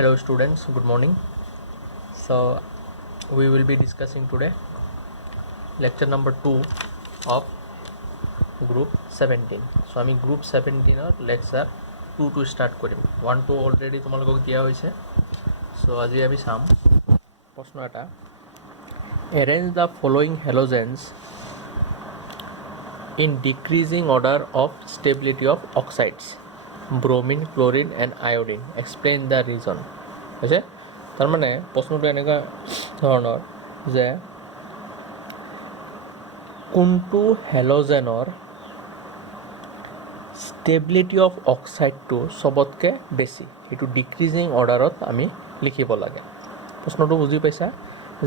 Hello students, good morning. So we will be discussing today lecture number 2 of group 17. So আমি group 17 or lecture 2 to start কৰিম. 1 to already তোমালোকক দিয়া হৈছে. So আজি আমি চাম প্ৰশ্ন এটা. Arrange the following halogens in decreasing order of stability of oxides: bromine, chlorine and iodine. Explain the reason. হৈছে তাৰ মানে প্ৰশ্নটো এনেকুৱা ধৰণৰ যে কোনটো হেলোজেনৰ ষ্টেবিলিটি অফ অক্সাইডটো সবতকৈ বেছি, এইটো ডিক্ৰিজিং অৰ্ডাৰত আমি লিখিব লাগে. প্ৰশ্নটো বুজি পাইছা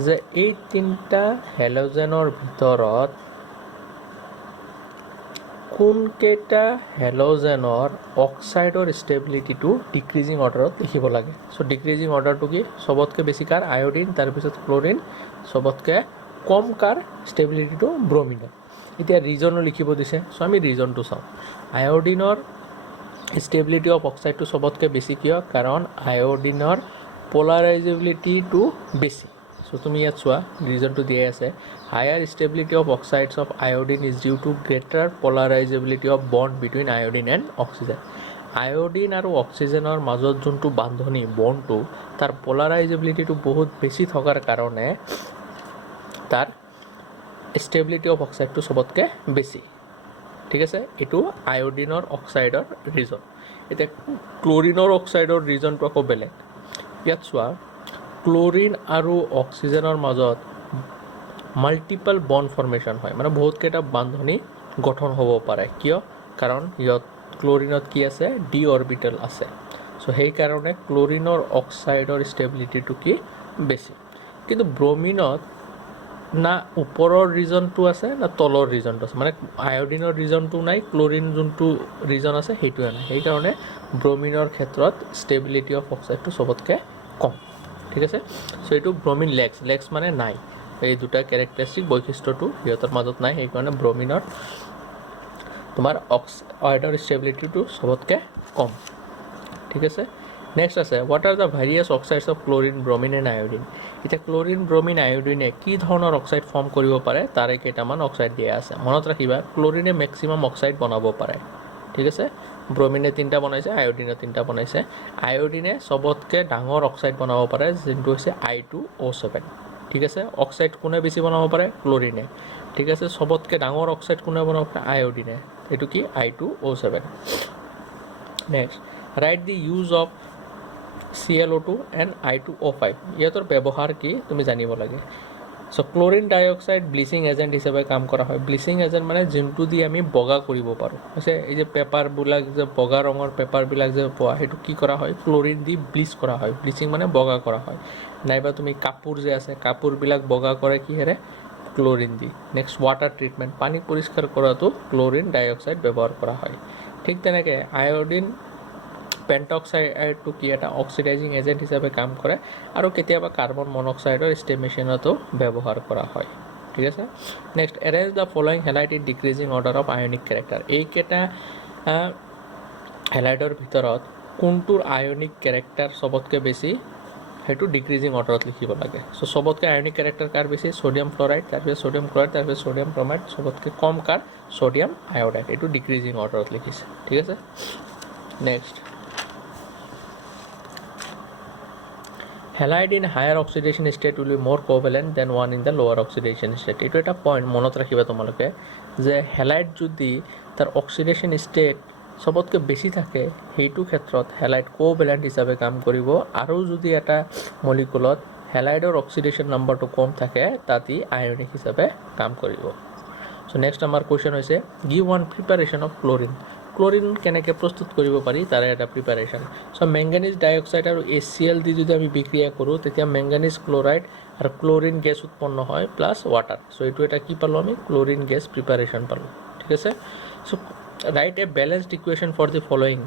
যে এই তিনিটা হেলোজেনৰ ভিতৰত কোনকেইটা হেলোজেনৰ অক্সাইডৰ ষ্টেবিলিটিটো ডিক্ৰিজিং অৰ্ডাৰত লিখিব লাগে. চ' ডিক্ৰিজিং অৰ্ডাৰটো কি? সবতকৈ বেছি কাৰ? আয়োডিন, তাৰপিছত ক্লৰিন, সবতকৈ কম কাৰ ষ্টেবিলিটিটো? ব্ৰমিনৰ. এতিয়া ৰিজনো লিখিব দিছে, চ' আমি ৰিজনটো চাওঁ. আয়োডিনৰ ষ্টেবিলিটি অফ অক্সাইডটো সবতকৈ বেছি কিয়? কাৰণ আয়োডিনৰ পলাৰাইজেবিলিটিটো বেছি. চ' তুমি ইয়াত চোৱা ৰিজনটো দিয়াই আছে. Higher stability of oxides of iodine is due to greater polarizability of bond between iodine and oxygen. Iodine আৰু অক্সিজেনৰ মাজত যোনটো বান্ধনি বণ্ডটো, তাৰ পলাৰাইজেবিলিটিটো বহুত বেছি থকাৰ কাৰণে তাৰ ষ্টেবিলিটি অফ অক্সাইডটো সবতকৈ বেছি. ঠিক আছে, এইটো আয়োডিনৰ অক্সাইডৰ ৰিজন. এতিয়া ক্লৰিনৰ অক্সাইডৰ ৰিজনটো আকৌ বেলেগ. ইয়াত চোৱা, ক্লৰিন আৰু অক্সিজেনৰ মাজত মাল্টিপল বণ্ড ফৰ্মেশ্যন হয়, মানে বহুতকেইটা বান্ধনি গঠন হ'ব পাৰে. কিয়? কাৰণ ইয়াত ক্লৰিনত কি আছে? ডি অৰবিটেল আছে. চ' সেইকাৰণে ক্লৰিনৰ অক্সাইডৰ ষ্টেবিলিটিটো কি বেছি. কিন্তু ব্ৰমিনত না ওপৰৰ ৰিজনটো আছে না তলৰ ৰিজনটো আছে, মানে আয়োডিনৰ ৰিজনটো নাই, ক্লৰিন যোনটো ৰিজন আছে সেইটোৱে নাই. সেইকাৰণে ব্ৰমিনৰ ক্ষেত্ৰত ষ্টেবিলিটি অফ অক্সাইডটো সবতকৈ কম. ঠিক আছে, চ' এইটো ব্ৰমিন লেক্স মানে নাই. এই দুটা কেৰেক্টাৰিষ্টিক বৈশিষ্ট্যটো সিহঁতৰ মাজত নাই, সেইকাৰণে ব্ৰমিনৰ তোমাৰ অক্সাইডৰ ষ্টেবিলিটিটো সবতকৈ কম. ঠিক আছে, নেক্সট আছে what are the various oxides of chlorine, bromine and iodine. এতিয়া ক্লৰিন, ব্ৰমিন, আয়োডিনে কি ধৰণৰ অক্সাইড ফৰ্ম কৰিব পাৰে তাৰে কেইটামান অক্সাইড দিয়া আছে. মনত ৰাখিবা, ক্লৰিনে মেক্সিমাম অক্সাইড বনাব পাৰে. ঠিক আছে, ব্ৰমিনে 3টা বনাইছে, আয়োডিনে 3টা বনাইছে. আয়োডিনে সবতকৈ ডাঙৰ অক্সাইড বনাব পাৰে, যোনটো হৈছে I2O7. ঠিক আছে, অক্সাইড কোনে বেছি বনাব পাৰে? ক্লৰিনে. ঠিক আছে, সবতকৈ ডাঙৰ অক্সাইড কোনে বনাব পাৰে? আয়োডিনে. এইটো কি? I2O7. Next, write the use of ClO2 and I2O5. ইহঁতৰ ব্যৱহাৰ কি তুমি জানিব লাগে. চ' ক্লৰিন ডাইঅক্সাইড ব্লিচিং এজেণ্ট হিচাপে কাম কৰা হয়. ব্লিচিং এজেণ্ট মানে যোনটো দি আমি বগা কৰিব পাৰোঁ. হৈছে এই যে পেপাৰবিলাক যে বগা ৰঙৰ পেপাৰবিলাক যে পোৱা, সেইটো কি কৰা হয়? ক্লৰিন দি ব্লিচ কৰা হয়. ব্লিচিং মানে বগা কৰা হয়. নাইবা তুমি কাপোৰ যে আছে, কাপোৰবিলাক বগা কৰে কিহেৰে? ক্লৰিন দি. নেক্সট, ৱাটাৰ ট্ৰিটমেণ্ট, পানী পৰিষ্কাৰ কৰাটো ক্লৰিন ডাইঅক্সাইড ব্যৱহাৰ কৰা হয়. ঠিক তেনেকৈ আয়োডিন পেণ্টক্সাইডটো কি? এটা অক্সিডাইজিং এজেণ্ট হিচাপে কাম কৰে আৰু কেতিয়াবা কাৰ্বন মনক্সাইডৰ ষ্টেমেশ্যনতো ব্যৱহাৰ কৰা হয়. ঠিক আছে, next, arrange the following halide in decreasing order of ionic character. এইকেইটা হেলাইটৰ ভিতৰত কোনটোৰ আয়নিক কেৰেক্টাৰ সবতকৈ বেছি, সেইটো ডিক্ৰিজিং অৰ্ডাৰত লিখিব লাগে. চ' সবতকৈ আয়নিক কেৰেক্টাৰ কাৰ বেছি? ছ'ডিয়াম ফ্লৰাইড, তাৰপিছত ছ'ডিয়াম ক্লৰাইড, তাৰপিছত ছ'ডিয়াম ব্ৰমাইড, সবতকৈ কম কাৰ? Sodium iodide. এইটো ডিক্ৰিজিং অৰ্ডাৰত লিখিছে. ঠিক আছে, next, halide in higher oxidation state will be মোৰ কোভেলেণ্ট দেন ওৱান ইন দ্য লোৱাৰ অক্সিডেশ্যন ষ্টেট. এইটো এটা পইণ্ট মনত ৰাখিবা তোমালোকে, যে হেলাইড যদি তাৰ অক্সিডেশ্যন ষ্টেট সবতকৈ বেছি থাকে, সেইটো ক্ষেত্ৰত হেলাইড কোভেলেণ্ট হিচাপে কাম কৰিব. আৰু যদি এটা মলিকুলত হেলাইডৰ অক্সিডেশ্যন নাম্বাৰটো কম থাকে, তাত ই আয়নিক হিচাপে কাম কৰিব. চ' নেক্সট আমাৰ কুৱেশ্যন হৈছে, give one preparation of chlorine. Chlorine কেনেকৈ প্ৰস্তুত কৰিব পাৰি তাৰে এটা প্ৰিপাৰেশ্যন. চ' মেংগানিজ ডাইঅক্সাইড আৰু HCl দি যদি আমি বিক্ৰিয়া কৰোঁ, তেতিয়া মেংগানিজ ক্লৰাইড আৰু ক্লৰিন গেছ উৎপন্ন হয় প্লাছ ৱাটাৰ. চ' এইটো এটা কি পালোঁ আমি? ক্লৰিন গেছ প্ৰিপাৰেশ্যন পালোঁ. ঠিক আছে, so' write a balanced equation for the following.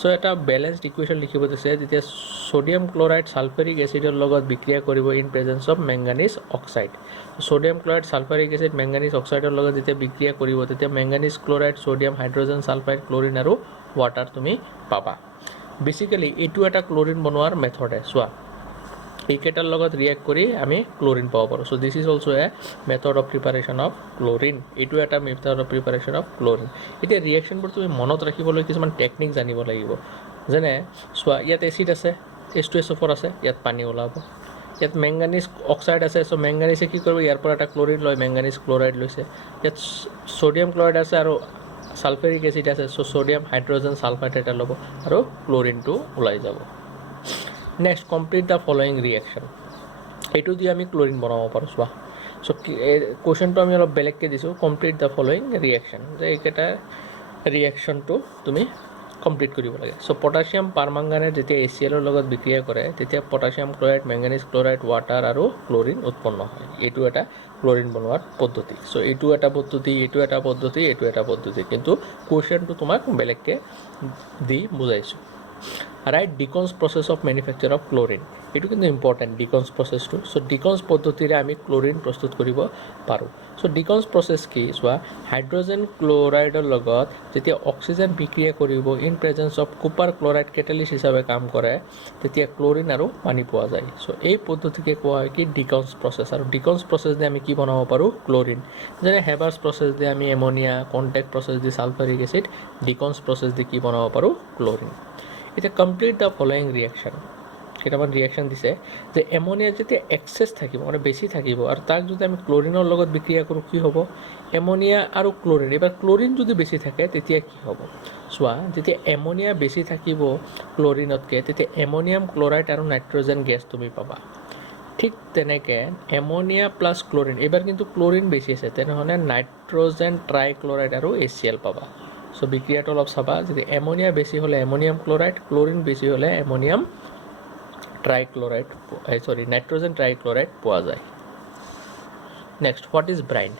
So' এটা বেলেঞ্চড ইকুৱেশ্যন লিখিব দিছে, যেতিয়া ছ'ডিয়াম ক্লৰাইড ছালফাৰিক এচিডৰ লগত বিক্ৰিয়া কৰিব in presence of manganese oxide. Sodium chloride sulphuric acid manganese অক্সাইডৰ লগত যেতিয়া বিক্ৰিয়া কৰিব, তেতিয়া manganese chloride, sodium, hydrogen sulphide, chlorine আৰু ৱাটাৰ তুমি পাবা. বেসিক্যালি এইটো এটা ক্লোৰিন বনোৱাৰ মেথডে চোৱা এইকেইটাৰ লগত ৰিয়েক্ট কৰি আমি ক্লোৰিন পাব পাৰোঁ so' this is also' a method of preparation of chlorine এইটো এটা method of preparation of chlorine এতিয়া ৰিয়েকশ্যনবোৰ তুমি মনত ৰাখিবলৈ কিছুমান টেকনিক জানিব লাগিব যেনে চোৱা ইয়াত এচিড আছে H2SO4 আছে ইয়াত পানী ওলাব ইয়াত মেংগানিজ অক্সাইড আছে চ' মেংগানিজে কি কৰিব ইয়াৰ পৰা এটা ক্লোৰিন লয় মেংগানিজ ক্লৰাইড লৈছে ইয়াত ছ'ডিয়াম ক্লৰাইড আছে আৰু সালফাৰিক এচিড আছে চ' ছ'ডিয়াম হাইড্ৰজেন সালফাইড এটা ল'ব আৰু ক্লোৰিনটো ওলাই যাব next complete the following reaction এইটো দি আমি ক্লোৰিন বনাব পাৰোঁ চোৱা চ' কুৱেশ্যনটো আমি অলপ বেলেগকৈ দিছোঁ কমপ্লিট দ্য ফলোয়িং ৰিয়েকশ্যন যে এইকেইটা ৰিয়েকশ্যনটো তুমি কমপ্লিট কৰিব লাগে চ' পটাছিয়াম পাৰমাংগানেট যেতিয়া HCl লগত বিক্ৰিয়া কৰে তেতিয়া potassium chloride manganese chloride water আৰু ক্লোৰিন উৎপন্ন হয় এইটো এটা ক্লোৰিন বনোৱাৰ পদ্ধতি চ' এইটো এটা পদ্ধতি এইটো এটা পদ্ধতি এইটো এটা পদ্ধতি কিন্তু কুৱেশ্যনটো তোমাক বেলেগকৈ দি বুজাইছোঁ write Deacon's process of manufacture of chlorine এইটো কিন্তু ইম্পৰ্টেণ্ট ডিকনছ প্ৰচেছটো চ' ডিকনছ পদ্ধতিৰে আমি ক্লোৰিন প্ৰস্তুত কৰিব পাৰোঁ চ' ডিকনছ প্ৰচেছ কি চোৱা হাইড্ৰজেন ক্লৰাইডৰ লগত যেতিয়া অক্সিজেন বিক্ৰিয়া কৰিব in presence of Cooper chloride catalyst হিচাপে কাম কৰে তেতিয়া ক্লোৰিন আৰু পানী পোৱা যায় চ' এই পদ্ধতিকে কোৱা হয় কি ডিকনছ প্ৰচেছ আৰু ডিকনছ প্ৰচেছ দি আমি কি বনাব পাৰোঁ ক্লোৰিন যেনে হেবাৰ্ছ প্ৰচেছ দি আমি এমনিয়া কণ্টেক্ট প্ৰচেছ দি সালফাৰিক এচিড ডিকনছ প্ৰচেছ দি কি বনাব পাৰোঁ ক্লোৰিন এতিয়া কমপ্লিট দ্য ফলোয়িং ৰিয়েকশ্যন কেইটামান ৰিয়েকশ্যন দিছে যে এমনিয়া যেতিয়া এক্সেছ থাকিব মানে বেছি থাকিব আৰু তাক যদি আমি ক্লোৰিনৰ লগত বিক্ৰিয়া কৰোঁ কি হ'ব এমনিয়া আৰু ক্লোৰিন এবাৰ ক্লোৰিন যদি বেছি থাকে তেতিয়া কি হ'ব চোৱা যেতিয়া এমনিয়া বেছি থাকিব ক্লোৰিনতকৈ তেতিয়া এমনিয়াম ক্লৰাইড আৰু নাইট্ৰজেন গেছ তুমি পাবা ঠিক তেনেকৈ এমনিয়া প্লাছ ক্লোৰিন এইবাৰ কিন্তু ক্লোৰিন বেছি আছে তেনেহ'লে নাইট্ৰজেন ট্ৰাইক্লৰাইড আৰু HCl পাবা চ' বিক্ৰিয়াটো অলপ চাবা যদি এমনিয়া বেছি হ'লে এমনিয়াম ক্লৰাইড ক্লোৰিন বেছি হ'লে এমনিয়াম ট্ৰাইক্লৰাইড নাইট্ৰজেন ট্ৰাইক্লৰাইড পোৱা যায় next what is brine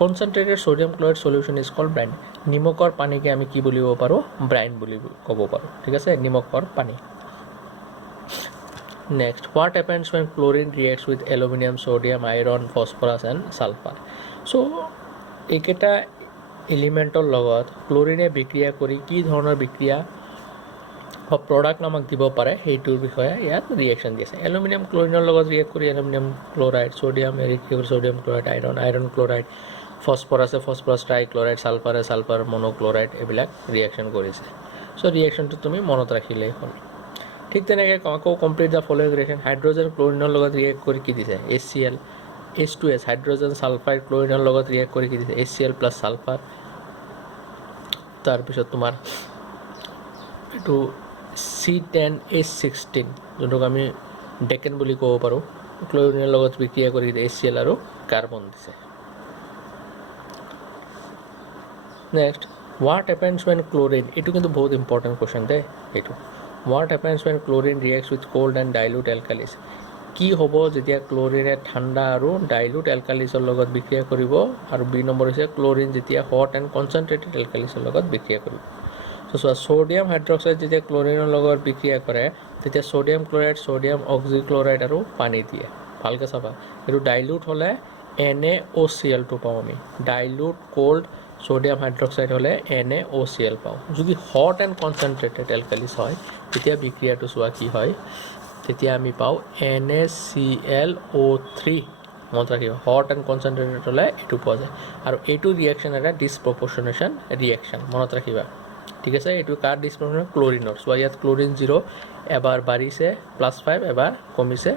concentrated sodium chloride solution is called brine নিমখৰ পানীকে আমি কি বুলিব পাৰোঁ ব্ৰাইন বুলি ক'ব পাৰোঁ ঠিক আছে নিমখৰ পানী next what happens when chlorine reacts with aluminum sodium iron phosphorus and sulfur চ' এইকেইটা এলিমেণ্টৰ লগত ক্লোৰিনে বিক্ৰিয়া কৰি কি ধৰণৰ বিক্ৰিয়া প্ৰডাক্ট আমাক দিব পাৰে সেইটোৰ বিষয়ে ইয়াত ৰিয়েকশ্যন দি আছে এলুমিনিয়াম ক্লোৰিনৰ লগত ৰিয়েক্ট কৰি aluminium chloride sodium sodium chloride iron chloride phosphorus trichloride sulphur monochloride এইবিলাক ৰিয়েকশ্যন কৰিছে চ' ৰিয়েকশ্যনটো তুমি মনত ৰাখিলেই হ'ল ঠিক তেনেকৈ আকৌ complete the following reaction hydrogen ক্লোৰিনৰ লগত ৰিয়েক্ট কৰি কি দিছে HCl H2S হাইড্ৰজেন ছালফাইড ক্লোৰিনৰ লগত ৰিয়েক্ট কৰি কি দিছে HCl প্লাছ ছালফাৰ তাৰপিছত তোমাৰ এইটো C10H16 যোনটোক আমি ডেকেন বুলি ক'ব পাৰোঁ ক্লোৰিনৰ লগত বিক্ৰিয়া কৰি HCl আৰু কাৰ্বন দিছে next what happens when chlorine এইটো কিন্তু বহুত ইম্পৰ্টেণ্ট কুৱেশ্যন দেই এইটো what happens when chlorine reacts with cold and dilute alkalis কি হ'ব যেতিয়া ক্লোৰিনে ঠাণ্ডা আৰু ডাইলুট এলকালিছৰ লগত বিক্ৰিয়া কৰিব আৰু বি নম্বৰ হৈছে ক্লোৰিন যেতিয়া হট এণ্ড কনচেনট্ৰেটেড এলকালিছৰ লগত বিক্ৰিয়া কৰিব চোৱা ছ'ডিয়াম হাইড্ৰক্সাইড যেতিয়া ক্লোৰিনৰ লগত বিক্ৰিয়া কৰে তেতিয়া ছ'ডিয়াম ক্লৰাইড ছ'ডিয়াম অক্সিক্লৰাইড আৰু পানী দিয়ে ভালকৈ চাবা এইটো ডাইলুট হ'লে NaOCl2 পাওঁ আমি ডাইলুট কোল্ড ছ'ডিয়াম হাইড্ৰক্সাইড হ'লে NaOCl পাওঁ যদি হট এণ্ড কনচেনট্ৰেটেড এলকালিছ হয় তেতিয়া বিক্ৰিয়াটো চোৱা কি হয় তেতিয়া আমি পাওঁ NaClO3 মনত ৰাখিব হট এণ্ড কনচেনট্ৰেটেড হ'লে এইটো পোৱা যায় আৰু এইটো ৰিয়েকশ্যন এটা ডিছপ্ৰপৰ্চনেশ্যন ৰিয়েকশ্যন মনত ৰাখিবা ঠিক আছে এইটো কাৰ ডিছপ্ৰপৰ্চনেশ্যন ক্লোৰিনৰ চোৱা ইয়াত ক্লোৰিন 0 এবাৰ বাঢ়িছে +5 এবাৰ কমিছে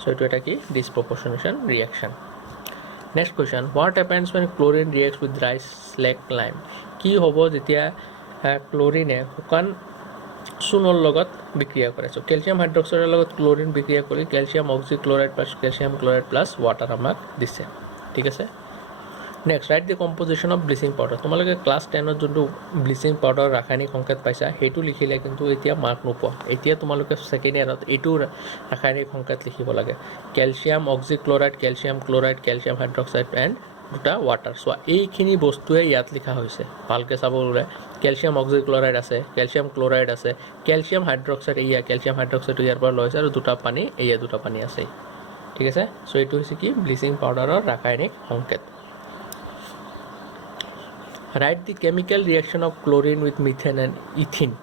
চ' এইটো এটা কি disproportionation reaction next question what happens when chlorine reacts with dry slaked lime কি হ'ব যেতিয়া ক্লোৰিনে শুকান চূণৰ লগত বিক্ৰিয়া কৰে চ' কেলছিয়াম হাইড্ৰক্সাইডৰ লগত ক্লোৰিন বিক্ৰিয়া কৰি calcium oxychloride plus calcium chloride plus water আমাক দিছে ঠিক আছে next write the composition of bleaching powder তোমালোকে ক্লাছ 10ত যোনটো ব্লিচিং পাউডাৰ ৰাসায়নিক সংকেত পাইছা সেইটো লিখিলে কিন্তু এতিয়া মাৰ্ক নোপোৱা এতিয়া তোমালোকে ছেকেণ্ড ইয়াৰত এইটো ৰাসায়নিক সংকেত লিখিব লাগে calcium oxychloride calcium chloride calcium hydroxide and দুটা ৱাটাৰ চোৱা এইখিনি বস্তুৱে ইয়াত লিখা হৈছে ভালকৈ চাব গ'লে কেলছিয়াম অক্সিক্লৰাইড আছে কেলছিয়াম ক্লৰাইড আছে কেলছিয়াম হাইড্ৰক্সাইড কেলছিয়াম হাইড্ৰক্সাইডটো ইয়াৰ পৰা লৈছে আৰু দুটা পানী দুটা পানী আছে ঠিক আছে চ' এইটো হৈছে কি ব্লিচিং পাউডাৰৰ ৰাসায়নিক সংকেত Write the chemical reaction of chlorine with methane and ethene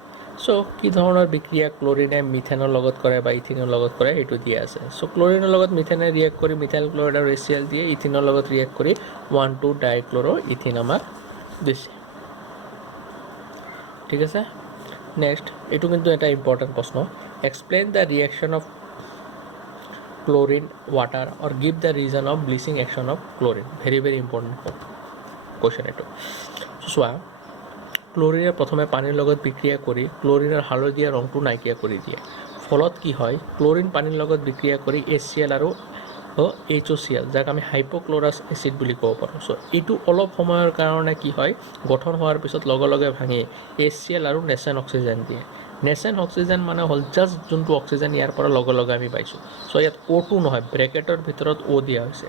so কি ধৰণৰ বিক্ৰিয়া ক্লোৰিনে মিথেনৰ লগত কৰে বা ইথিনৰ লগত কৰে এইটো দিয়া আছে। সো ক্লোৰিনৰ লগত মিথেনে ৰিয়েক্ট কৰি মিথাইল ক্লোৰাইড আৰু HCl দিয়ে, ইথিনৰ লগত ৰিয়েক্ট কৰি 1,2-ডাইক্লৰো ইথিন আমাক দিছে। ঠিক আছে, নেক্সট এইটো কিন্তু এটা ইম্পৰ্টেণ্ট প্ৰশ্ন। Explain the reaction of chlorine water or give the reason of bleaching action of chlorine. Very very important question এইটো। চোৱা, ক্লোৰিনে প্ৰথমে পানীৰ লগত বিক্ৰিয়া কৰি ক্লোৰিনৰ হালধীয়া ৰংটো নাইকিয়া কৰি দিয়ে। ফলত কি হয়, ক্লোৰিন পানীৰ লগত বিক্ৰিয়া কৰি HCl আৰু HOCl, যাক আমি হাইপ'ক্লৰাছ এচিড বুলি ক'ব পাৰোঁ। চ' এইটো অলপ সময়ৰ কাৰণে কি হয়, গঠন হোৱাৰ পিছত লগে লগে ভাঙি HCl আৰু নেচেন অক্সিজেন দিয়ে। নেচেন অক্সিজেন মানে হ'ল জাষ্ট যোনটো অক্সিজেন ইয়াৰ পৰা লগে লগে আমি পাইছোঁ। চ' ইয়াত O2 নহয়, ব্ৰেকেটৰ ভিতৰত O দিয়া হৈছে।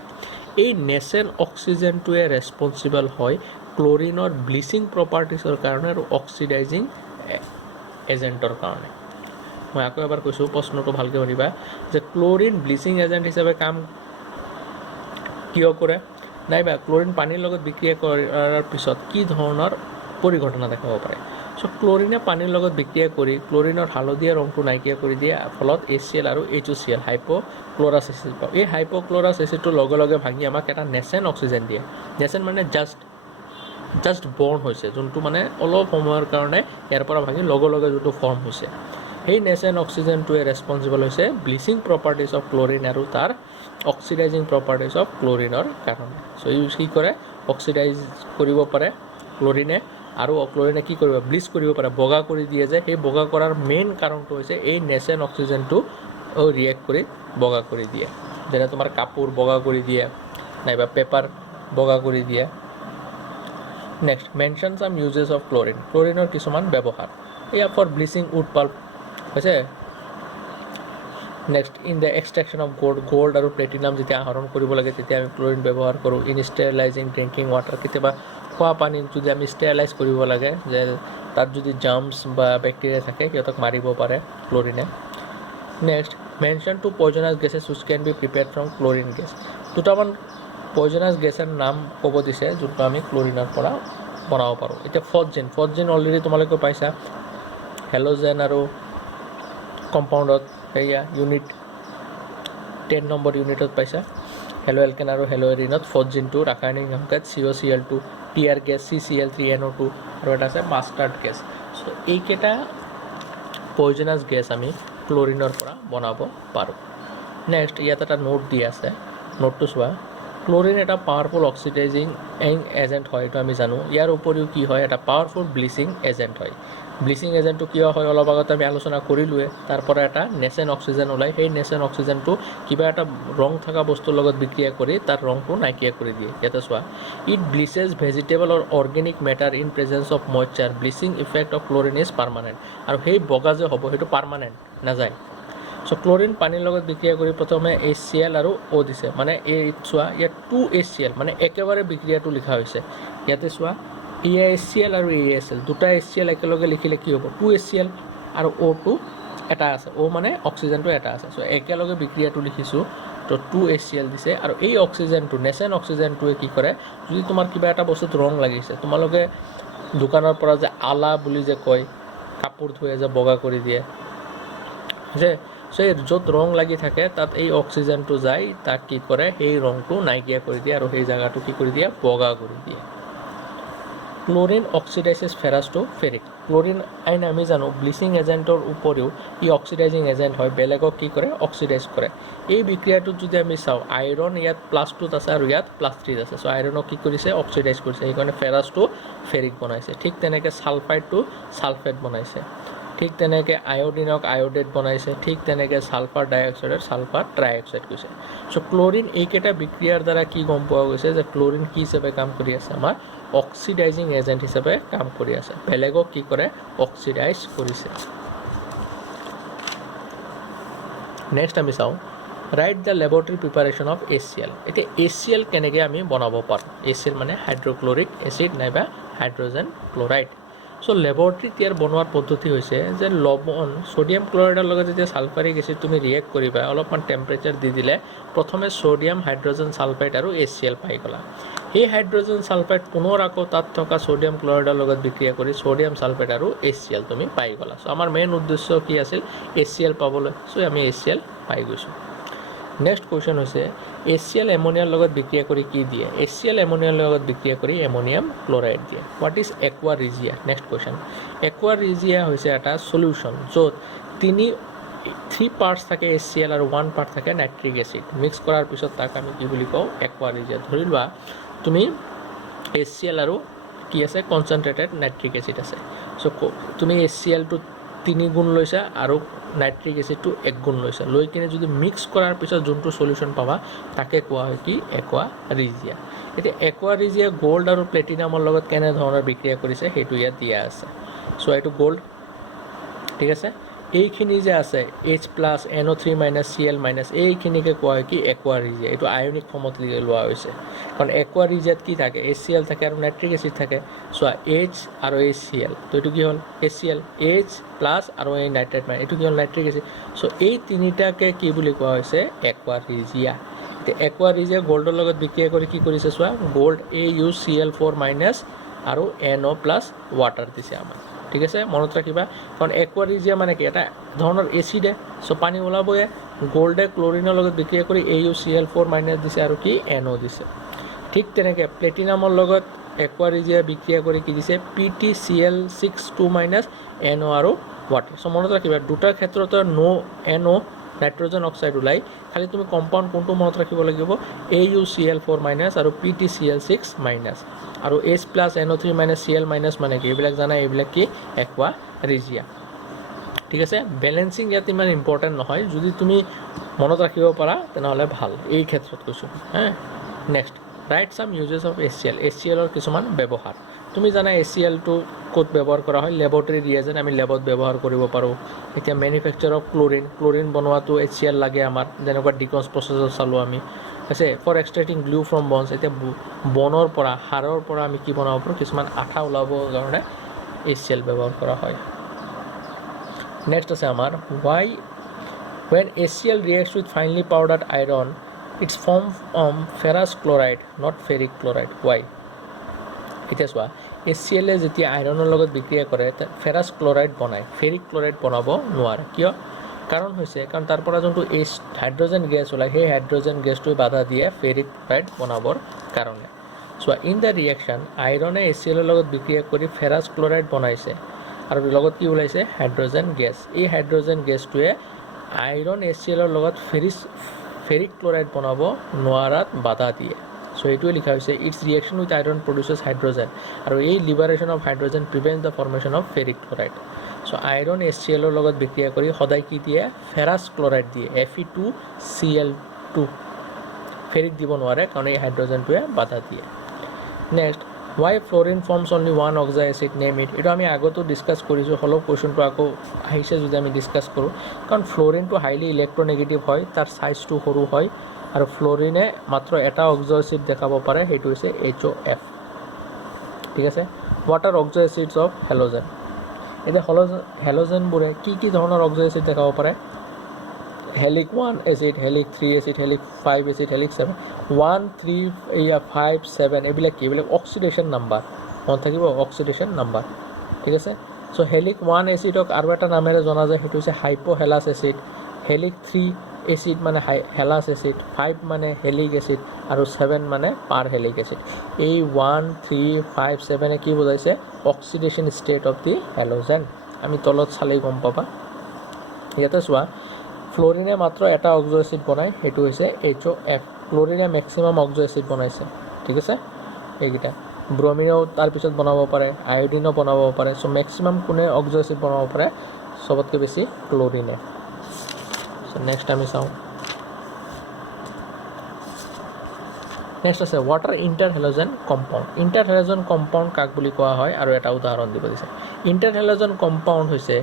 এই নেচেন অক্সিজেনটোৱে ৰেছপনচিবল হয় ক্লোৰিনৰ ব্লিচিং প্ৰপাৰ্টিছৰ কাৰণে আৰু অক্সিডাইজিং এজেণ্টৰ কাৰণে। মই আকৌ এবাৰ কৈছোঁ, প্ৰশ্নটো ভালকৈ শুনিবা, যে ক্লোৰিন ব্লিচিং এজেণ্ট হিচাপে কাম কিয় কৰে, নাইবা ক্লোৰিন পানীৰ লগত বিক্ৰিয়া কৰাৰ পিছত কি ধৰণৰ পৰিঘটনা দেখাব পাৰে। চ' ক্লোৰিনে পানীৰ লগত বিক্ৰিয়া কৰি ক্লোৰিনৰ হালধীয়া ৰংটো নাইকিয়া কৰি দিয়ে, ফলত HCl আৰু HOCl হাইপ'ক্লৰাছ এচিড পাওঁ। এই হাইপ'ক্লৰাছ এচিডটো লগে লগে ভাঙি আমাক এটা নেচেন অক্সিজেন দিয়ে। নেচেন মানে জাষ্ট বৰ্ণ হৈছে, যোনটো মানে অলপ সময়ৰ কাৰণে ইয়াৰ পৰা ভাঙি লগে লগে যোনটো ফৰ্ম হৈছে। সেই নেচেন অক্সিজেনটোৱে ৰেছপনচিবল হৈছে ব্লিচিং প্ৰপাৰ্টিছ অফ ক্লোৰিন আৰু তাৰ অক্সিডাইজিং প্ৰপাৰ্টিছ অফ ক্লোৰিনৰ কাৰণে। চ' ইউজ কি কৰে, অক্সিডাইজ কৰিব পাৰে ক্লোৰিনে, আৰু ক্লোৰিনে কি কৰিব, ব্লিচ কৰিব পাৰে, বগা কৰি দিয়ে। যে সেই বগা কৰাৰ মেইন কাৰণটো হৈছে এই নেচেন অক্সিজেনটো ৰিয়েক্ট কৰি বগা কৰি দিয়ে। যেনে তোমাৰ কাপোৰ বগা কৰি দিয়ে, নাইবা পেপাৰ বগা কৰি দিয়ে। Next, mention some uses of chlorine. ক্লোৰিনৰ কিছুমান ব্যৱহাৰ, এয়া ফৰ ব্লিচিং উড পাল্প হৈছে। Next, in the extraction of gold আৰু প্লেটিনাম যেতিয়া আহৰণ কৰিব লাগে তেতিয়া আমি ক্লোৰিন ব্যৱহাৰ কৰোঁ। ইন ষ্টেৰিলাইজিং ড্ৰিংকিং ৱাটাৰ, কেতিয়াবা খোৱা পানীত যদি আমি ষ্টেৰিলাইজ কৰিব লাগে, যে তাত যদি জাৰ্মছ বা বেক্টেৰিয়া থাকে সিহঁতক মাৰিব পাৰে ক্লোৰিনে। Next, mention two poisonous gases which can be prepared from chlorine gas. দুটামান পয়জনাছ গেছৰ নাম ক'ব দিছে যোনটো আমি ক্লোৰিনৰ পৰা বনাব পাৰোঁ। এতিয়া ফজজিন অলৰেডি তোমালোকে পাইছা, হেল'জেন আৰু কম্পাউণ্ডত, সেয়া ইউনিট 10 নম্বৰ ইউনিটত পাইছা। হেলো এলকেন আৰু হেলো এৰিনত ফজজিনটো ৰাসায়নিক সংকেত COCl2, টিয়াৰ গেছ CCl3NO2, আৰু এটা আছে মাষ্টাৰ্ড গেছ। চ' এইকেইটা পয়জনাছ গেছ আমি ক্লোৰিনৰ পৰা বনাব পাৰোঁ। নেক্সট, ইয়াত এটা নোট দি আছে, নোটটো চোৱা। ক্লোৰিন এটা পাৱাৰফুল অক্সিডাইজিং এজেণ্ট হয়, এইটো আমি জানো। ইয়াৰ উপৰিও কি হয়, এটা পাৱাৰফুল ব্লিচিং এজেণ্ট হয়। ব্লিচিং এজেণ্টটো কিয় হয় অলপ আগতে আমি আলোচনা কৰিলোৱে। তাৰ পৰা এটা নেচেন অক্সিজেন ওলায়, সেই নেচেন অক্সিজেনটো কিবা এটা ৰং থকা বস্তুৰ লগত বিক্ৰিয়া কৰি তাৰ ৰংটো নাইকিয়া কৰি দিয়ে। ইয়াতে চোৱা, it bleaches vegetable or organic matter in presence of moisture, bleaching effect of chlorine is permanent. আৰু সেই বগা যে হ'ব সেইটো পাৰ্মানেণ্ট নাযায়। চ' ক্লোৰিন পানীৰ লগত বিক্ৰিয়া কৰি প্ৰথমে HCl আৰু O দিছে, মানে এই চোৱা ইয়াত 2HCl, মানে একেবাৰে বিক্ৰিয়াটো লিখা হৈছে। ইয়াতে চোৱা, HCl আৰু ACl, দুটা HCl একেলগে লিখিলে কি হ'ব, 2HCl, আৰু O2 এটা আছে, O মানে অক্সিজেনটো এটা আছে। চ' একেলগে বিক্ৰিয়াটো লিখিছোঁ, তো 2HCl দিছে। আৰু এই অক্সিজেনটো, নেচেন অক্সিজেনটোৱে কি কৰে, যদি তোমাৰ কিবা এটা বস্তুত ৰং লাগিছে, তোমালোকে দোকানৰ পৰা যে আলা বুলি যে কয়, কাপোৰ ধুৱে যে বগা কৰি দিয়ে যে, সেই য'ত ৰং লাগি থাকে তাত এই অক্সিজেনটো যায়, তাক কি কৰে, সেই ৰংটো নাইকিয়া কৰি দিয়ে আৰু সেই জেগাটো কি কৰি দিয়ে, বগা কৰি দিয়ে। Chlorine oxidises ferrous to ferric. Chlorine আইন আমি জানো ব্লিচিং এজেণ্টৰ উপৰিও ই অক্সিডাইজিং এজেণ্ট হয়, বেলেগক কি কৰে, অক্সিডাইজ কৰে। এই বিক্ৰিয়াটোত যদি আমি চাওঁ, আইৰণ ইয়াত +2 আছে আৰু ইয়াত +3 আছে। চ' আইৰণক কি কৰিছে, অক্সিডাইজ কৰিছে, সেইকাৰণে ফেৰাছ টু ফেৰিক বনাইছে। ঠিক তেনেকৈ ছালফাইড টু ছালফেট বনাইছে। ঠিক তেনেকৈ আয়ডিনক আয়ডেট বনাইছে। ঠিক তেনেকৈ ছালফাৰ ডাইঅক্সাইডৰ ছালফাৰ ট্ৰাইঅক্সাইড কৈছে। চ' ক্লোৰিন এইকেইটা বিক্ৰিয়াৰ দ্বাৰা কি গম পোৱা গৈছে, যে ক্লোৰিন কি হিচাপে কাম কৰি আছে, আমাৰ অক্সিডাইজিং এজেণ্ট হিচাপে কাম কৰি আছে, বেলেগক কি কৰে, অক্সিডাইজ কৰিছে। নেক্সট আমি চাওঁ, right the laboratory preparation of HCl। এতিয়া HCl কেনেকৈ আমি বনাব পাৰোঁ। HCl মানে হাইড্ৰক্লৰিক এচিড নাইবা হাইড্ৰজেন ক্লৰাইড। সো ল্যাবৰেটৰীত ইয়াৰ বনোৱাৰ পদ্ধতি হৈছে যে লৱণ সোডিয়াম ক্লোৰাইডৰ লগত যেতিয়া সালফাৰিক এসিড তুমি ৰিয়েক্ট কৰিবা অলপমান টেম্পাৰেচাৰ দি দিলে প্ৰথমে সোডিয়াম হাইড্ৰোজেন সালফাইড আৰু HCl পাই গলা এই হাইড্ৰোজেন সালফাইড পুনৰ আকৌ তাত থকা সোডিয়াম ক্লোৰাইডৰ লগত বিক্ৰিয়া কৰি সোডিয়াম সালফাইড আৰু HCl তুমি পাই গলা সো আমাৰ মেইন উদ্দেশ্য কি আছিল HCl পাবলৈ সো আমি HCl পাই গৈছো নেক্সট কোৱেশ্চন হৈছে HCl এমোনিয়াৰ লগত বিক্ৰিয়া কৰি কি দিয়ে HCl এমোনিয়াৰ লগত বিক্ৰিয়া কৰি এমোনিয়াম ক্লোৰাইড দিয়ে হোৱাট ইজ একোৱা ৰিজিয়া নেক্সট কোৱেশ্চন একোৱা ৰিজিয়া হৈছে এটা সলিউশন য'ত 3 পাৰ্টস থাকে HCl আৰু 1 পাৰ্ট থাকে নাইট্ৰিক এসিড মিক্স কৰাৰ পিছত তাক আমি কি বুলি কওঁ একোৱা ৰিজিয়া ধৰি লোৱা তুমি HCl আৰু কি আছে কনসেন্ট্ৰেটেড নাইট্ৰিক এসিড আছে সো তুমি HCl টো 3 গুণ লৈছা আৰু নাইট্ৰিক এসিড টো 1 গুণ লৈছা লৈ কিনে যদি মিক্স কৰাৰ পিছত যোনটো সলিউশন পাবা তাকে কোৱা হয় কি একোৱা ৰিজিয়া এতে একোৱা ৰিজিয়া গোল্ড আৰু প্লাটিনামৰ লগত কেনে ধৰণৰ বিক্ৰিয়া কৰিছে হেতু ইয়াত দিয়া আছে সো এটো গোল্ড ঠিক আছে এইখিনি যে আছে H+ NO3 - Cl- এইখিনিকে কোৱা হয় কি একোৱা ৰিজিয়া এটো আয়নিক ফৰ্মত লোৱা হৈছে কাৰণ একোৱা ৰিজিয়াত কি থাকে HCl থাকে আৰু নাইট্ৰিক এসিড থাকে সো H আৰু HCl তো এটো কি হ'ল HCl H+ আৰু এই নাইট্ৰেট মানে এটো কি হ'ল নাইট্ৰিক এসিড সো এই তিনিটাকে কি বুলি কোৱা হৈছে একোৱা ৰিজিয়া তে একোৱা ৰিজিয়া গোল্ডৰ লগত বিক্ৰিয়া কৰি কি কৰিছে সোৱা গোল্ড AuCl4- আৰু NO+ ওয়াটাৰ দিছে আমাক ঠিক আছে মনত ৰাখিবা কাৰণ একোৱা ৰিজিয়া মানে কি এটা ধৰণৰ এসিড সো পানী ওলাবয়ে গোল্ডে ক্লোৰিনৰ লগত বিক্ৰিয়া কৰি AuCl4- দিছে আৰু কি NO দিছে ঠিক তেনেকৈ প্লাটিনামৰ লগত একোৱা ৰিজিয়া বিক্ৰিয়া কৰি কি দিছে PtCl6 - NO আৰু ওয়াটাৰ সো মনত ৰাখিবা দুটা ক্ষেত্ৰতে NO নাইট্ৰোজেন অক্সাইড ওলাই খালি তুমি কম্পাউণ্ড কোনটো মনত ৰাখিব লাগিব AuCl4- আৰু PtCl6- আৰু H+ NO3- Cl- মানে কি এইবিলাক জানা এইবিলাক কি একোৱা ৰিজিয়া ঠিক আছে ব্যালেন্সিং ইয়াত ইমান ইম্পৰ্টেন্ট নহয় যদি তুমি মনত ৰাখিব পাৰা তেনেহলে ভাল এই ক্ষেত্ৰত কৈছো হ্যাঁ next right sum uses of HCl ৰ কিছুমান ব্যৱহাৰ তুমি জানা HCl টো কোড ব্যৱহাৰ কৰা হয় ল্যাবৰেটৰী ৰিয়েজেন্ট আমি ল্যাবত ব্যৱহাৰ কৰিব পাৰো এতিয়া ম্যানুফ্যাকচাৰ অফ ক্লোৰিন বনোৱাটো HCl লাগে আমাৰ যেনেকুৱা ডিকম্পোজ প্ৰসেছৰ চালো আমি আছে ফৰ এক্সট্ৰেক্টিং গ্লু ফ্ৰম বনছ এতিয়া বনৰ পৰা হাড়ৰ পৰা আমি কি বনাব পাৰো কিছুমান আঠা ওলাবৰ কাৰণে HCl ব্যৱহাৰ কৰা হয় নেক্সট আছে আমাৰ why when HCl reacts with finely powdered iron it's form ferrous chloride not ferric chloride why এতিয়া চোৱা HCl যেতিয়া আইৰণৰ লগত বিক্ৰিয়া কৰে ফেৰাছ ক্লোৰাইড বনায় ফেৰিক ক্লোৰাইড বনাব নোৱাৰে কিয় কাৰণ হৈছে কাৰণ তাৰ পৰা যোনটো হাইড্ৰোজেন গেছ ওলাই সেই হাইড্ৰোজেন গেছটো বাধা দিয়ে ফেৰিক ক্লোৰাইড বনাবৰ কাৰণে সো ইন দ্য ৰিয়েকশ্যন আইৰণে HCl ৰ লগত বিক্ৰিয়া কৰি ফেৰাছ ক্লোৰাইড বনাইছে আৰু লগত কি ওলাইছে হাইড্ৰোজেন গেছ এই হাইড্ৰোজেন গেছটোৱে আইৰণ HCl ৰ লগত ফেৰিক ক্লোৰাইড বনাব নোৱাৰাত বাধা দিয়ে সো এইটোৱে লিখা হৈছে it's reaction with iron produces hydrogen আৰু এই liberation of hydrogen prevents the formation of ferric chloride so iron HCl ৰ লগত বিক্ৰিয়া কৰি সদায় কি দিয়ে ফেৰাছ ক্লোৰাইড দিয়ে Fe2Cl2 ফেৰিক দিব নোৱাৰে কাৰণ এই হাইড্ৰোজেনটোৱে বাধা দিয়ে next why fluorine forms only one oxide acid name it এটা আমি আগতো ডিসকাস কৰিছো হলো কোৱেশ্চনটো আকৌ আহিছে যদি আমি ডিসকাস কৰো কাৰণ ফ্লোৰিনটো হাইলি ইলেক্ট্ৰোনেগেটিভ হয় তাৰ সাইজটো সৰু হয় আৰু ফ্লোৰিনে মাত্ৰ এটা অক্সিজেন এসিড দেখাব পাৰে হেতু হৈছে HOF ঠিক আছে water oxygen acids of halogen এটা হেলোজেন বুৰে কি ধৰণৰ অক্সিজেন এসিড দেখাব পাৰে হেলিক 1 এসিড হেলিক 3 এসিড হেলিক 5 এসিড হেলিক 7 1 3 5 7 এইবিলাক কি এইবিলাক অক্সিডেশন নাম্বার মন থাকিব অক্সিডেশন নাম্বার ঠিক আছে সো হেলিক 1 এসিডক আৰু এটা নামেৰে জনা যায় হেতু হৈছে হাইপোহেলাছ এসিড হেলিক 3 এসিড মানে হেলাছ এসিড 5 মানে হেলিক এসিড আৰু 7 মানে পাৰ হেলিক এসিড এই 1 3 5 7 এ কি বুজাইছে oxidation state of the halogen আমি তলত চালেই গম পাবা ইয়াতে চোৱা ফ্লোৰিনে মাত্ৰ এটা অক্সিজেন এসিড বনায় হেতু হৈছে HOF ক্লোৰিনে ম্যাক্সিমাম অক্সিজেন এসিড বনাইছে ঠিক আছে এইগিটা ব্ৰোমিনও তাৰ পিছত বনাব পাৰে আয়োডিনও বনাব পাৰে সো ম্যাক্সিমাম কোনে অক্সিজেন এসিড বনাব পাৰে সবতকৈ বেছি ক্লোৰিনে সো নেক্সট আমি চাও নেক্সট আছে ওয়াটাৰ ইন্টাৰহেলোজেন কম্পাউন্ড কাক বুলি কোৱা হয় আৰু এটা উদাহৰণ দিব দিছে ইন্টাৰহেলোজেন কম্পাউন্ড হৈছে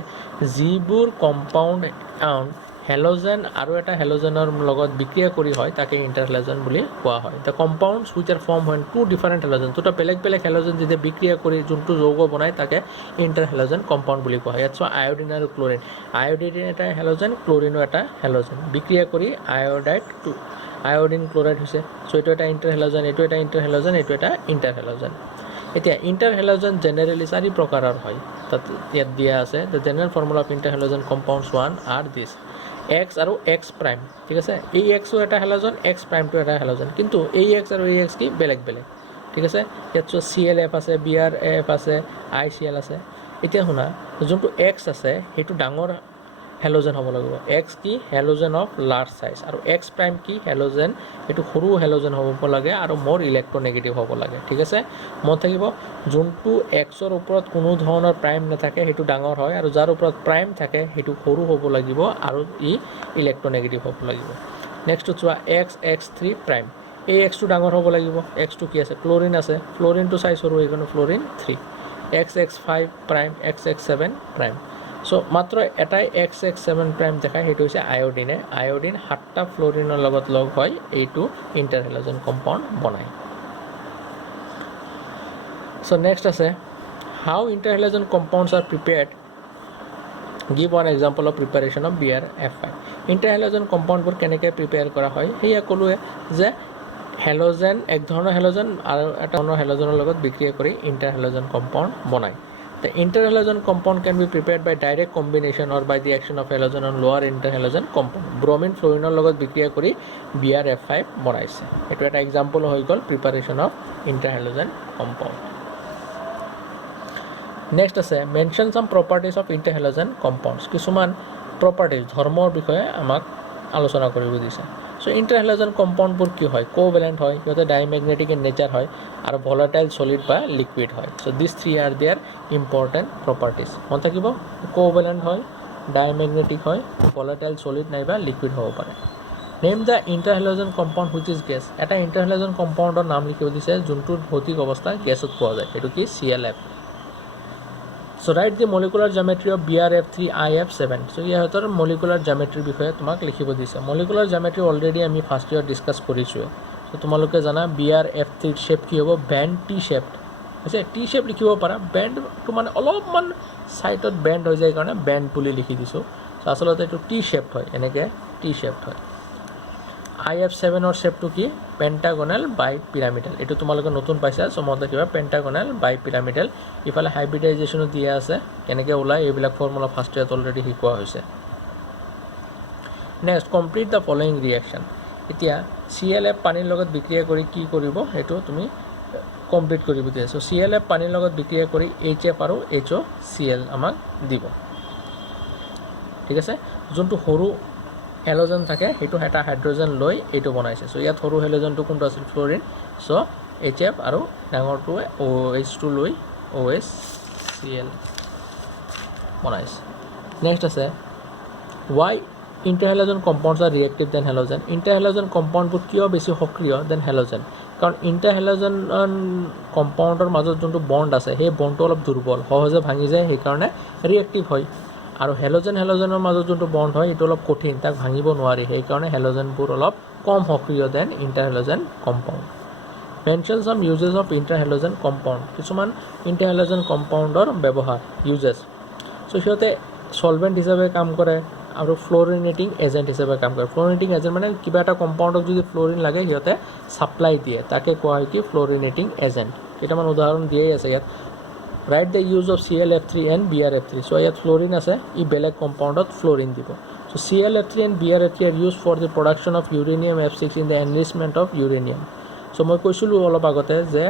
যিবোৰ কম্পাউন্ড হেলোজেন আৰু এটা হেলোজেনৰ লগত বিক্ৰিয়া কৰি হয় তাকে ইণ্টাৰ হেলোজেন বুলি কোৱা হয় the compounds which are form হয় টু ডিফাৰেণ্ট হেলোজেন দুটা বেলেগ বেলেগ হেলোজেন যেতিয়া বিক্ৰিয়া কৰি যোনটো যৌগ বনায় তাকে ইণ্টাৰ হেলোজেন কম্পাউণ্ড বুলি কোৱা হয় ইয়াত চোৱা আয়ডিন আৰু ক্লৰিন আয়ডিন এটা হেলোজেন ক্লৰিনো এটা হেলোজেন বিক্ৰিয়া কৰি আয়ডিন ক্লৰাইড হৈছে চ' এইটো এটা ইণ্টাৰ হেলোজেন এইটো এটা ইণ্টাৰ হেলোজেন এইটো এটা ইণ্টাৰ হেলোজেন এতিয়া ইণ্টাৰ হেলোজেন জেনেৰেলি 4 প্ৰকাৰৰ হয় তাত ইয়াত দিয়া আছে the general formula of inter halogen compounds 1 R this x আৰু এক্স প্ৰাইম ঠিক আছে এই এক্সো এটা হেলোজেন এক্স প্ৰাইমটো এটা হেলোজেন কিন্তু এই এক্স আৰু এই এক্স কি বেলেগ বেলেগ ঠিক আছে ইয়াত চোৱা ClF আছে BrF আছে ICl আছে এতিয়া শুনা যোনটো এক্স আছে সেইটো ডাঙৰ হেলোজেন হ'ব লাগিব এক্স কি হেলোজেন অফ লাৰ্জ সাইজ আৰু এক্স প্ৰাইম কি হেলোজেন এইটো সৰু হেলোজেন হ'ব লাগে আৰু মোৰ ইলেক্ট্ৰনেগেটিভ হ'ব লাগে ঠিক আছে মনত থাকিব যোনটো এক্সৰ ওপৰত কোনো ধৰণৰ প্ৰাইম নাথাকে সেইটো ডাঙৰ হয় আৰু যাৰ ওপৰত প্ৰাইম থাকে সেইটো সৰু হ'ব লাগিব আৰু ই ইলেক্ট্ৰনেগেটিভ হ'ব লাগিব নেক্সটটো চোৱা X3 প্ৰাইম এই এক্সটো ডাঙৰ হ'ব লাগিব এক্সটো কি আছে ক্লৰিন আছে ফ্লৰিনটো চাই সৰু এইখন fluorine 3 XX5 prime XX7 prime চ' মাত্ৰ এটাই XX7 প্ৰাইম দেখায় সেইটো হৈছে আয়ডিনে আয়ডিন 7টা ফ্লৰিনৰ লগত লগ হয় এইটো ইণ্টাৰ হেলোজেন কম্পাউণ্ড বনায় চ' নেক্সট আছে how interhalogen compounds are prepared give one example of preparation of BrF5 interhalogen কম্পাউণ্ডবোৰ কেনেকৈ প্ৰিপেয়াৰ কৰা হয় সেয়া ক'লোৱে যে হেলোজেন এক ধৰণৰ হেলোজেন আৰু এটা ধৰণৰ হেলোজেনৰ লগত বিক্ৰিয়া কৰি ইণ্টাৰ হেলোজেন কম্পাউণ্ড বনায় The interhalogen compound can be prepared by direct combination or by the action of halogen on lower interhalogen compound. Bromine fluorine লগত বিক্ৰিয়া কৰি BrF5 বনাইছে এইটো এটা এক্সাম্পল হৈ গ'ল preparation of interhalogen compound. Next আছে mention some properties of interhalogen compounds কিছুমান প্ৰপাৰ্টিজ ধৰ্মৰ বিষয়ে আমাক আলোচনা কৰিব দিছে চ' ইণ্টাৰহেলোজেন কম্পাউণ্ডবোৰ কি হয় কোভেলেণ্ট হয় সিহঁতে ডাইমেগনেটিক ইন নেচাৰ হয় আৰু ভলাটাইল সলিড বা লিকুইড হয় so' this three are their important properties মনত থাকিব কোভেলেণ্ট হয় ডাইমেগনেটিক হয় ভলাটাইল সলিড নাইবা লিকুইড হ'ব পাৰে name the interhalogen compound which is gas এটা ইণ্টাৰহেলোজেন কম্পাউণ্ডৰ নাম লিখিব দিছে যোনটোৰ ভৌতিক অৱস্থা গেছত পোৱা যায় সেইটো কি ClF So write the molecular geometry of BrF3IF7 so ইহঁতৰ molecular geometry বিষয়ে তোমাক লিখিব দিছে molecular geometry already আমি ফাৰ্ষ্ট ইয়াৰ ডিসকাস কৰিছোঁ so তোমালোকে জানা BrF3 শেপ কি হ'ব বেণ্ড T শেপড আছে T শেপ লিখিব পাৰা বেণ্ডটো মানে অলপমান সাইডত বেণ্ড হৈ যায় কাৰণে বেণ্ড বুলি লিখি দিছো so আসলতে এইটো T শেপড হয় এনেকে T শেপড হয় IF7 অৰ শেপটো কি পেন্টাগোনাল বাই পিৰামিডাল এটো তোমালোকে নতুন পাইছা সো মতে কিবা পেন্টাগোনাল বাই পিৰামিডাল ইফালে হাইব্ৰিডাইজেশন দিয়া আছে কেনেকে ওলাই এইবিলাক ফৰ্মুলা ফাৰ্ষ্ট ইয়াত অলৰেডি শিকোৱা হৈছে next complete the following reaction এতিয়া ClF পানীৰ লগত বিক্ৰিয়া কৰি কি কৰিব হেতু তুমি কমপ্লিট কৰিব দিয়া সো ClF পানীৰ লগত বিক্ৰিয়া কৰি HF আৰু HOCl আমাক দিব ঠিক আছে যোনটো সৰু হেলোজেন থাকে হেতু এটা হাইড্ৰোজেন লৈ এটো বনাইছে সো ইয়াত সৰু হেলোজেনটো কোনটো আছিল ফ্লোৰিন সো HF আৰু ডাঙৰটো OH2 লৈ OHCl বনাইছে নেক্সট আছে why interhalogen compounds are reactive than halogen interhalogen compoundবোৰ কিয় বেছি সক্ৰিয় than halogen কাৰণ interhalogen compoundৰ মাজত যোনটো বন্ড আছে সেই বন্ডটো অলপ দুৰ্বল সহজে ভাঙি যায় সেই কাৰণে ৰিএক্টিভ হয় আৰু হেলোজেনৰ মাজত যোনটো বন্ড হয় এটো অলপ কঠিন তাক ভাঙিব নোৱাৰি সেই কাৰণে হেলোজেনবোৰ অলপ কম সক্ৰিয় than interhalogen compound mention some uses of interhalogen compound কিছুমান ইণ্টাৰহেলোজেন কম্পাউণ্ডৰ ব্যৱহাৰ ইউজেছ সো সিহঁতে সলভেন্ট হিচাপে কাম কৰে আৰু ফ্লোৰিনেটিং এজেন্ট হিচাপে কাম কৰে ফ্লোৰিনেটিং এজেন্ট মানে কিবা এটা কম্পাউণ্ডক যদি ফ্লোৰিন লাগে সিহঁতে সাপ্লাই দিয়ে তাকে কোৱা হয় কি ফ্লোৰিনেটিং এজেন্ট কেইটামান উদাহৰণ দিয়েই আছে ইয়াত Write the use of ClF3 and BrF3 so ইয়াত ফ্লোৰিন আছে ই বেলেগ কম্পাউণ্ডত ফ্লোৰিন দিব so ClF3 and BrF3 are used for the production of uranium F6 in the enrichment of uranium so মই কৈছিলো অলপ আগতে যে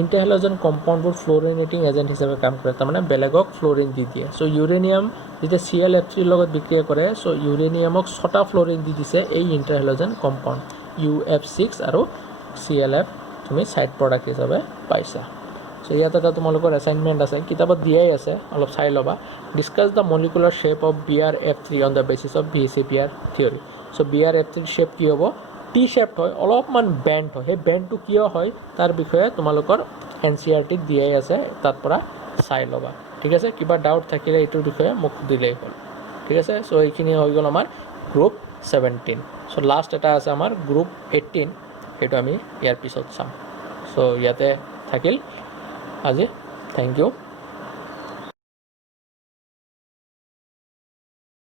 ইণ্টাৰহেলোজেন কম্পাউণ্ডবোৰ ফ্লোৰিনেটিং এজেন্ট হিচাপে কাম কৰে তাৰ মানে বেলেগক ফ্লোৰিন দি দিয়ে so ইউৰেনিয়াম যেতিয়া ClF3 লগত বিক্ৰিয়া কৰে so ইউৰেনিয়ামক 6টা ফ্লোৰিন দি দিছে এই ইণ্টাৰহেলোজেন কম্পাউণ্ড UF6 আৰু ClF তুমি সাইড প্ৰডাক্ট হিচাপে পাইছা So ইয়াত এটা তোমালোকৰ অ্যাসাইনমেন্ট আছে কিতাপত দিয়াই আছে অলপ চাই লবা discuss the molecular shape of BrF3 on the basis of VCPR theory so BrF3 shape কি হ'ব T শেপড হয় অলপমান বেন্ড হয় সেই বেন্ডটো কিয় হয় তাৰ বিষয়ে তোমালোকৰ NCERT দিয়াই আছে তাত পৰা চাই লবা ঠিক আছে কিবা ডাউট থাকিলে এইটোৰ বিষয়ে মোক দিলেই হ'ল ঠিক আছে সো এইখিনি হৈ গ'ল আমাৰ গ্ৰুপ 17 চ' লাষ্ট এটা আছে আমাৰ গ্ৰুপ 18 সেইটো আমি ইয়াৰ পিছত চাম চ' ইয়াতে থাকিল আজি থেংক ইউ